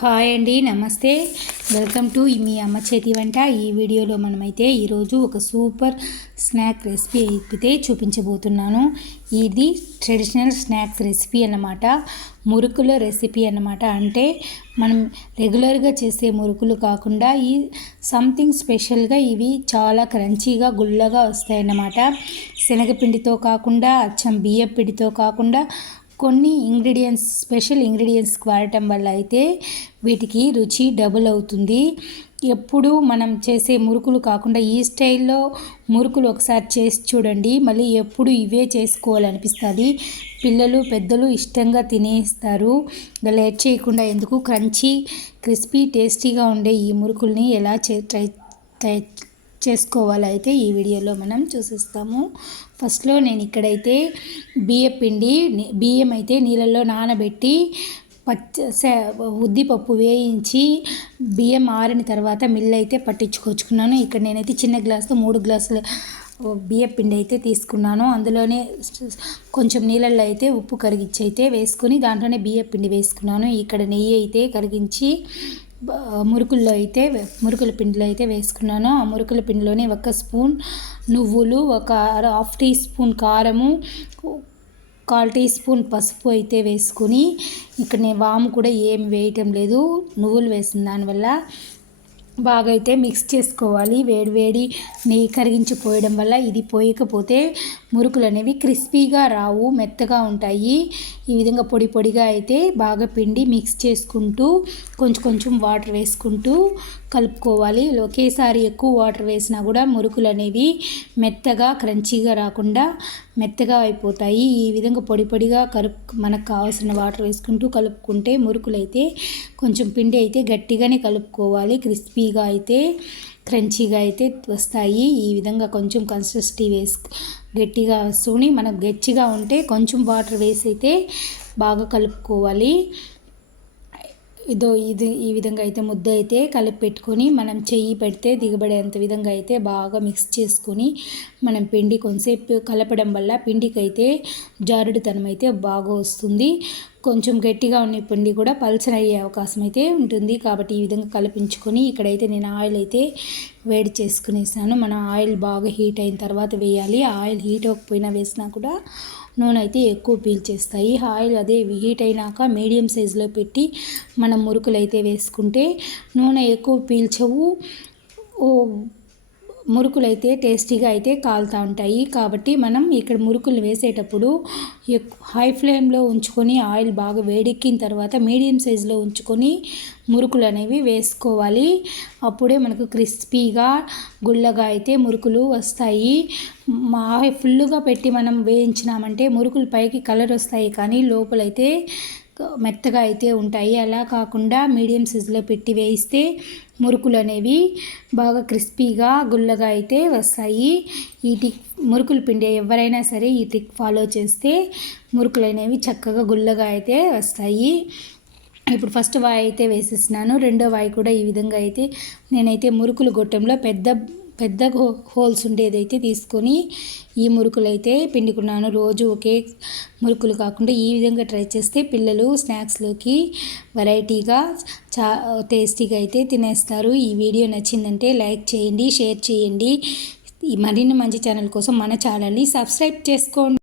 Hi అండి నమస్తే. Welcome to me అమ్మ చేతి వంట. ఈ వీడియోలో మనమైతే ఈరోజు ఒక సూపర్ స్నాక్ రెసిపీ అయితే చూపించబోతున్నాను. ఇది ట్రెడిషనల్ స్నాక్స్ రెసిపీ అన్నమాట. మురుకుల రెసిపీ అన్నమాట. అంటే మనం రెగ్యులర్గా చేసే మురుకులు కాకుండా ఈ సంథింగ్ స్పెషల్గా ఇవి చాలా క్రంచీగా గుల్లగా వస్తాయన్నమాట. శనగపిండితో కాకుండా అచ్చం బియ్య పిండితో కాకుండా కొన్ని ఇంగ్రీడియంట్స్ స్పెషల్ ఇంగ్రీడియంట్స్ వాడటం వల్ల అయితే వీటికి రుచి డబుల్ అవుతుంది. ఎప్పుడు మనం చేసే మురుకులు కాకుండా ఈ స్టైల్లో మురుకులు ఒకసారి చేసి చూడండి. మళ్ళీ ఎప్పుడు ఇవే చేసుకోవాలనిపిస్తుంది. పిల్లలు పెద్దలు ఇష్టంగా తినేస్తారు. లేట్ చేయకుండా ఎందుకు? క్రంచీ క్రిస్పీ టేస్టీగా ఉండే ఈ మురుకుల్ని ఎలా చే ట్రై చేసుకోవాలైతే ఈ వీడియోలో మనం చూసిస్తాము. ఫస్ట్లో నేను ఇక్కడైతే బియ్య పిండి బియ్యం అయితే నీళ్ళల్లో నానబెట్టి పచ్చ ఉద్దిపప్పు వేయించి బియ్యం ఆరిన తర్వాత మిల్లు అయితే పట్టించుకొచ్చుకున్నాను. ఇక్కడ నేనైతే చిన్న గ్లాసుతో మూడు గ్లాసులు బియ్య పిండి అయితే తీసుకున్నాను. అందులోనే కొంచెం నీళ్ళల్లో అయితే ఉప్పు కరిగించి అయితే వేసుకొని దాంట్లోనే బియ్య పిండి వేసుకున్నాను. ఇక్కడ నెయ్యి అయితే కరిగించి మురుకుల్లో అయితే మురుకుల పిండిలో అయితే వేసుకున్నాను. ఆ మురుకుల పిండిలోనే ఒక స్పూన్ నువ్వులు ఒక హాఫ్ టీ స్పూన్ కారము కాల్ టీ స్పూన్ పసుపు అయితే వేసుకుని ఇక్కడ నేను వాము కూడా ఏమి వేయటం లేదు. నువ్వులు వేసిన దానివల్ల బాగా అయితే మిక్స్ చేసుకోవాలి. వేడి వేడి నెయ్యి కరిగించిపోయడం వల్ల ఇది పోయకపోతే మురుకులు అనేవి క్రిస్పీగా రావు మెత్తగా ఉంటాయి. ఈ విధంగా పొడి పొడిగా అయితే బాగా పిండి మిక్స్ చేసుకుంటూ కొంచెం కొంచెం వాటర్ వేసుకుంటూ కలుపుకోవాలి. ఒకేసారి ఎక్కువ వాటర్ వేసినా కూడా మురుకులు అనేవి మెత్తగా క్రంచీగా రాకుండా మెత్తగా అయిపోతాయి. ఈ విధంగా పొడి పొడిగా కలుపు మనకు కావాల్సిన వాటర్ వేసుకుంటూ కలుపుకుంటే మురుకులు అయితే కొంచెం పిండి అయితే గట్టిగానే కలుపుకోవాలి. క్రిస్పీగా అయితే క్రంచీగా అయితే వస్తాయి. ఈ విధంగా కొంచెం కన్సిస్టీ వేసు గట్టిగా వస్తుని మనకు గట్టిగా ఉంటే కొంచెం వాటర్ వేసి అయితే బాగా కలుపుకోవాలి. ఇదో ఇది ఈ విధంగా అయితే ముద్ద అయితే కలిపి పెట్టుకొని మనం చెయ్యి పెడితే దిగబడేంత విధంగా అయితే బాగా మిక్స్ చేసుకొని మనం పిండి కొంతసేపు కలపడం వల్ల పిండికి అయితే జారుడుతనం అయితే బాగా వస్తుంది. కొంచెం గట్టిగా ఉన్న పిండి కూడా పల్చర్ అయ్యే అవకాశం అయితే ఉంటుంది. కాబట్టి ఈ విధంగా కల్పించుకొని ఇక్కడైతే నేను ఆయిల్ అయితే వేడి చేసుకునేసాను. మనం ఆయిల్ బాగా హీట్ అయిన తర్వాత వేయాలి. ఆయిల్ హీట్ అవ్వకపోయినా వేసినా కూడా నూనె అయితే ఎక్కువ పీల్చేస్తాయి. ఆయిల్ అదే హీట్ అయినాక మీడియం సైజులో పెట్టి మనం మురుకులు అయితే వేసుకుంటే నూనె ఎక్కువ పీల్చవు. మురుకులు అయితే టేస్టీగా అయితే కాలుతూ ఉంటాయి. కాబట్టి మనం ఇక్కడ మురుకులు వేసేటప్పుడు హై ఫ్లేమ్లో ఉంచుకొని ఆయిల్ బాగా వేడెక్కిన తర్వాత మీడియం సైజులో ఉంచుకొని మురుకులు అనేవి వేసుకోవాలి. అప్పుడే మనకు క్రిస్పీగా గుల్లగా అయితే మురుకులు వస్తాయి. మా ఫుల్గా పెట్టి మనం వేయించినామంటే మురుకులు పైకి కలర్ వస్తాయి కానీ లోపలైతే మెత్తగా అయితే ఉంటాయి. అలా కాకుండా మీడియం సైజులో పెట్టి వేయిస్తే మురుకులు అనేవి బాగా క్రిస్పీగా గుల్లగా అయితే వస్తాయి. ఈ టిక్ మురుకులు పిండి ఎవరైనా సరే ఈ టిక్ ఫాలో చేస్తే మురుకులు అనేవి చక్కగా గుల్లగా అయితే వస్తాయి. ఇప్పుడు ఫస్ట్ వాయి అయితే వేసేసినాను రెండో వాయి కూడా ఈ విధంగా అయితే నేనైతే మురుకులు గొట్టంలో పెద్ద పెద్ద హోల్స్ ఉండేదైతే తీసుకొని ఈ మురుకులు అయితే పిండుకున్నాను. రోజు ఒకే మురుకులు కాకుండా ఈ విధంగా ట్రై చేస్తే పిల్లలు స్నాక్స్లోకి వెరైటీగా చా టేస్టీగా అయితే తినేస్తారు. ఈ వీడియో నచ్చిందంటే లైక్ చేయండి షేర్ చేయండి. మరిన్ని మంచి ఛానల్ కోసం మన ఛానల్ని సబ్స్క్రైబ్ చేసుకోండి.